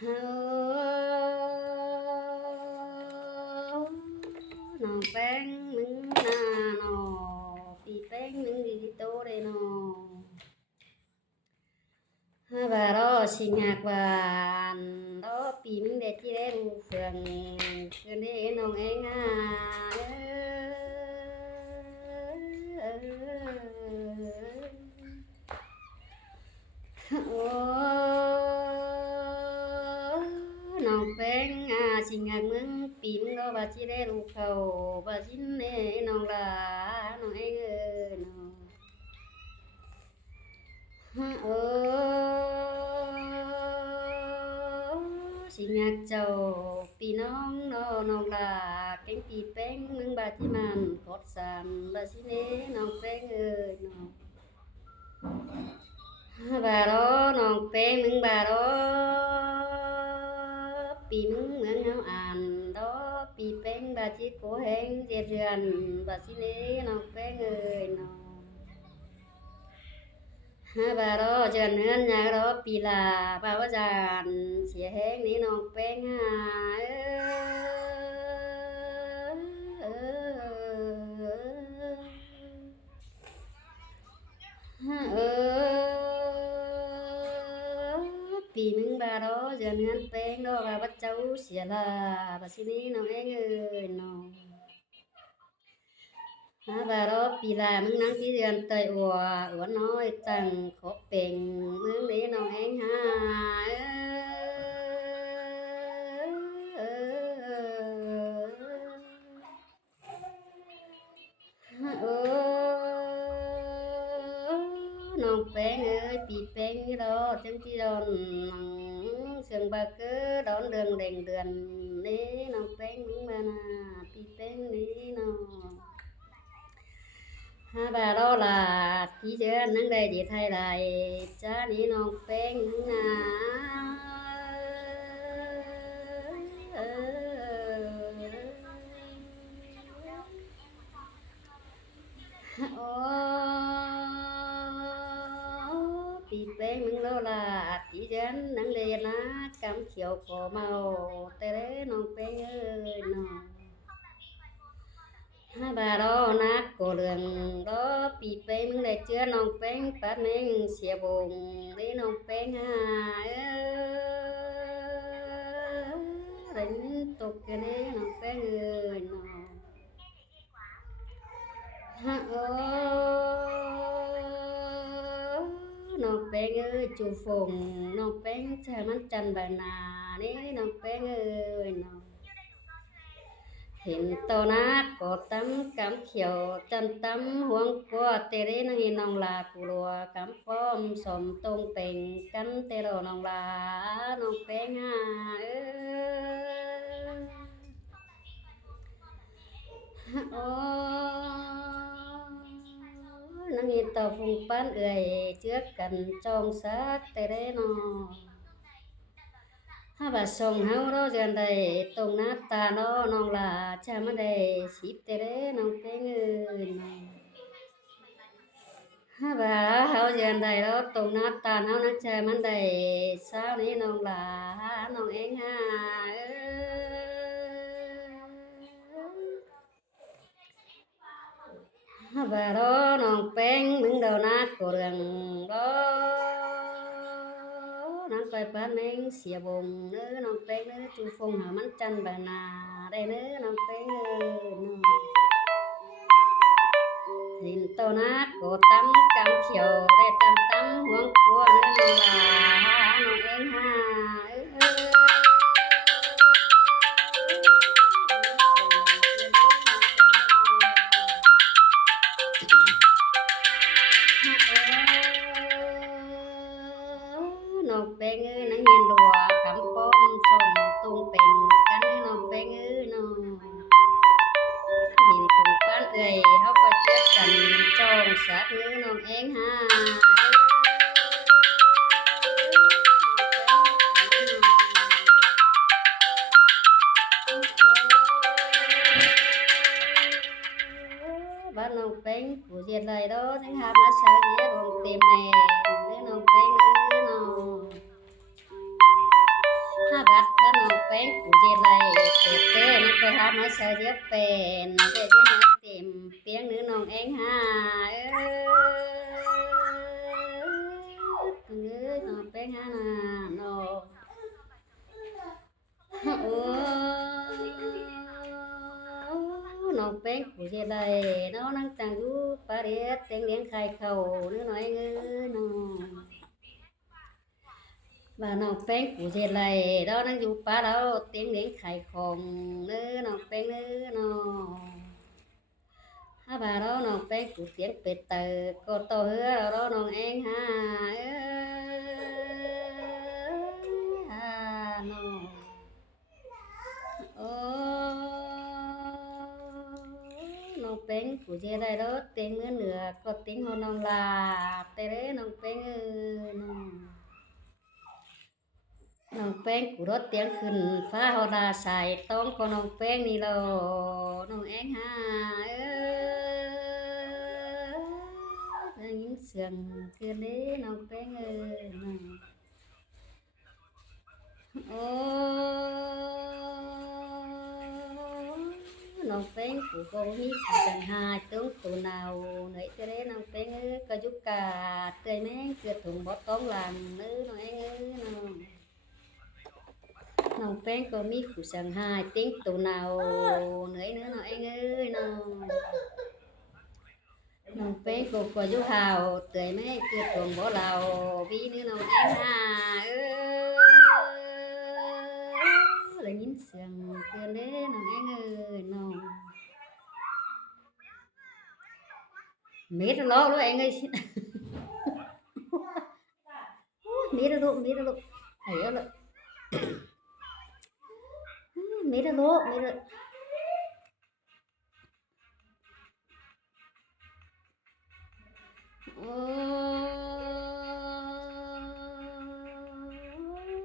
เฮาน้องแป้งมึงนาหนอปีแป้งมึงดีโตได้หนอฮาบารอสิงหากบานรอปีมึงได้ที่ได้รู้เฟืองคืนนี้น้องเองโอ้น้องแป้งสิงหากมึงปีมึงรอว่าที่ได้รู้เขาว่าสิเน่น้องลาน้องเองน้องโอ้สิงหากเจ้าปีน้องน้องลาแกงปีแป้งมึงบาที่มันขดสันบาสิเน่น้องแป้งน้องบารอน้องแป้งมึงบารอปีมึงเหมือนเงาอ่านดอปีแป้งบาจิโกแหงเจียเรือนบาสิเน่น้องแป้งน้องบารอเจริญเฮือนยารอปีลาบาวจานเสียแหงนี้น้องแป้งเอเอปีมึงบารอเจริญเฮือนแป้งดอกบัดเจ้าเสียลาบาสินี้น้องเองน้องบารอปีลามึงนั่งที่เรือนเตยอัวน้อยตั้งขบเป่งมึงนี้น้องเองเอน้องแป้งปีแป้งรอจังที่ดอนเสียงบาเกอดอนเดืองแดงเดือนนี้น้องแป้งมึงมานาปีแป้งนี้น้องbà đó là chỉ chứ nắng đây chị thay lại cha ní non pen bị pen mình đó là chỉ chứ nắng đây lá cam chiều cổ màu tê đấy non pen ơi non bà đó nát cổ đường đó bị bén mình để chưa non bén phát mình xìa bồn đi non bén đánh tục cái đấy non bén người non bén ơi chủ phùng non bén chờ mắt chân bà nà đấy non bén ơi non hiện tàu nát có tấm cắm khiều chân tấm huống qua tê rê năng hình nòng là cụ lùa cắm phom xóm tông bền cắn tê rô nòng là nòng bén năng hình tàu phùng bán ơi trước cần trong sát tê rê nòng bà sông hao đó dần đây tông nát ta nó nong là cha mà đây ship tê đấy nong cái người bà hao dần đây đó tông nát ta nó nát cha mà đây sao này nong là nong én bà đó nong bén miếng đầu nát của đường đó nắng bay bán mình xìa bồn nữa non bén nữa chu phong hà mắn chân bà nà đây nữa non bén hình to nát cổ tắm cam chiều đây chân tắm huống cua nữa là non én non bén nắng hiền lùa cắm bom sôm tung bền cắn non bén non nhìn phùng bán ơi hóc có chết cần tròn sát nữa non én bán non bén của diệt lại đó những hàm má sao dễ đồng tìm này nữa non bén non แป้งกูเจไรเปิดเต้นักไปหามาใส่เยอะเป็นเจ๊ที่นักเต็มเปียงนื้อน้องเอ็งหาน้องแป้งหาน้องโอ้น้องแป้งกูเจไรน้องนั่งตั้งอยู่ปาเรียเตียงเลี้ยงไข่เข่านื้อน้อยเงื้อน้องbàน้องแป้งกูเฮ็ดไรเรานั่งอยู่ป่าเราเตียงเลี้ยงไข่ของเนื้อน้องแป้งเนื้อน้องถ้าbàเราน้องแป้งกูเตียงเป็ดเตอก็โตเฮือเราน้องเองฮะฮาน้องโอ้น้องแป้งกูเฮ็ดไรเราเตียงเนื้อเหนือก็เตียงหัวน้องลาเตเร่น้องแป้งน้องน้องแป้งกูรถเตียงขึ้นฟ้าฮอดาใส่ต้องก็น้องแป้งนี่เราน้องเอ็งหาได้ยินเสียงคืนนี้น้องแป้งน้องโอ้น้องแป้งกูก็มีผู้จังหาตึงตัวหนาวเหนื่อยจะได้น้องแป้งก็ยุกกาเตยแม่งเกิดถุงบ่ต้องหลังน้องเอ็งน้องน้องแป้งก็มีผู้สั่งหายติ้งตูนาวเหนื่อยnữaน้องanh ơiน้องแป้งก็อยู่หาวเตยแม่เกิดตวงบ่เหล่าวีnữaน้องanh ha là nhìn xiềng cười đấyน้องanh ơiน้องmệt lo luôn anh ơi mệt rồi hay rồi mệt rồi mệt rồi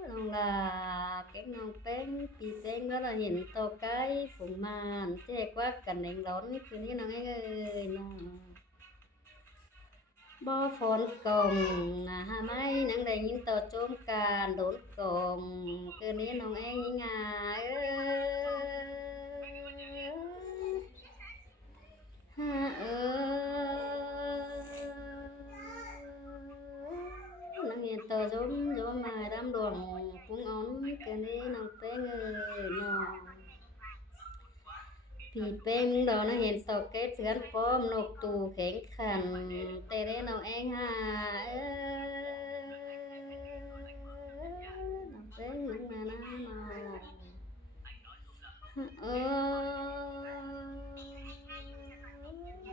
lòng là cái nòng bén thì bén đó là nhìn to cái phùng màn thế quá cần đánh đón cứ như nào anh ơi nóบ่ฝนกงหาไม้นังได้ยินต่อโจมการโดนกงคืนนี้น้องเองยิ่งาฮะนังเห็นต่อโจมมาดำดวงปุ้งอ้อนคืนนี้น้องเป้งน้องพี่เป้งดอกนังเห็นต่อเกศเสือนป้อมนกตูแข็งขันแต่ได้น้องเองฮะน้องเป้งมึงมานะน้อ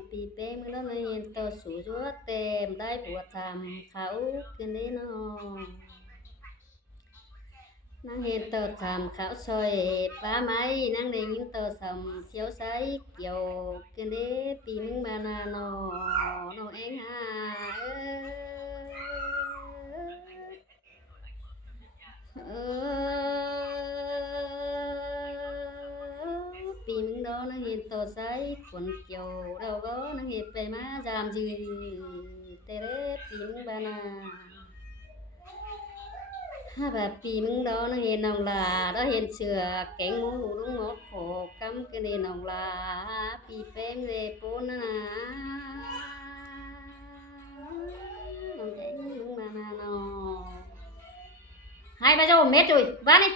งปีเป้งมึงแล้วนังเห็นต่อสู่จัวเต็มได้ปวดทำเขาคืนนี้น้องนังเห็นต่อทำเขาซอยป้าไม้นังได้ยินต่อสำเชียวไซเกี่ยวคืนนี้ปีมึงมานาน้องเองฮะปีมึงđó nó hiện tổ sai quần kiều đâu có nó hiện về má giảm gì tê rêปีมึงbà nà ha bàปีมึงđó nó hiện nòng là đó hiện sửa cánh mũ đúng ngó khổ cắm cái này nòng làปีbém về bốn nà nòng cánhมึงbà nà nó hai ba dâu mệt rồi vá đi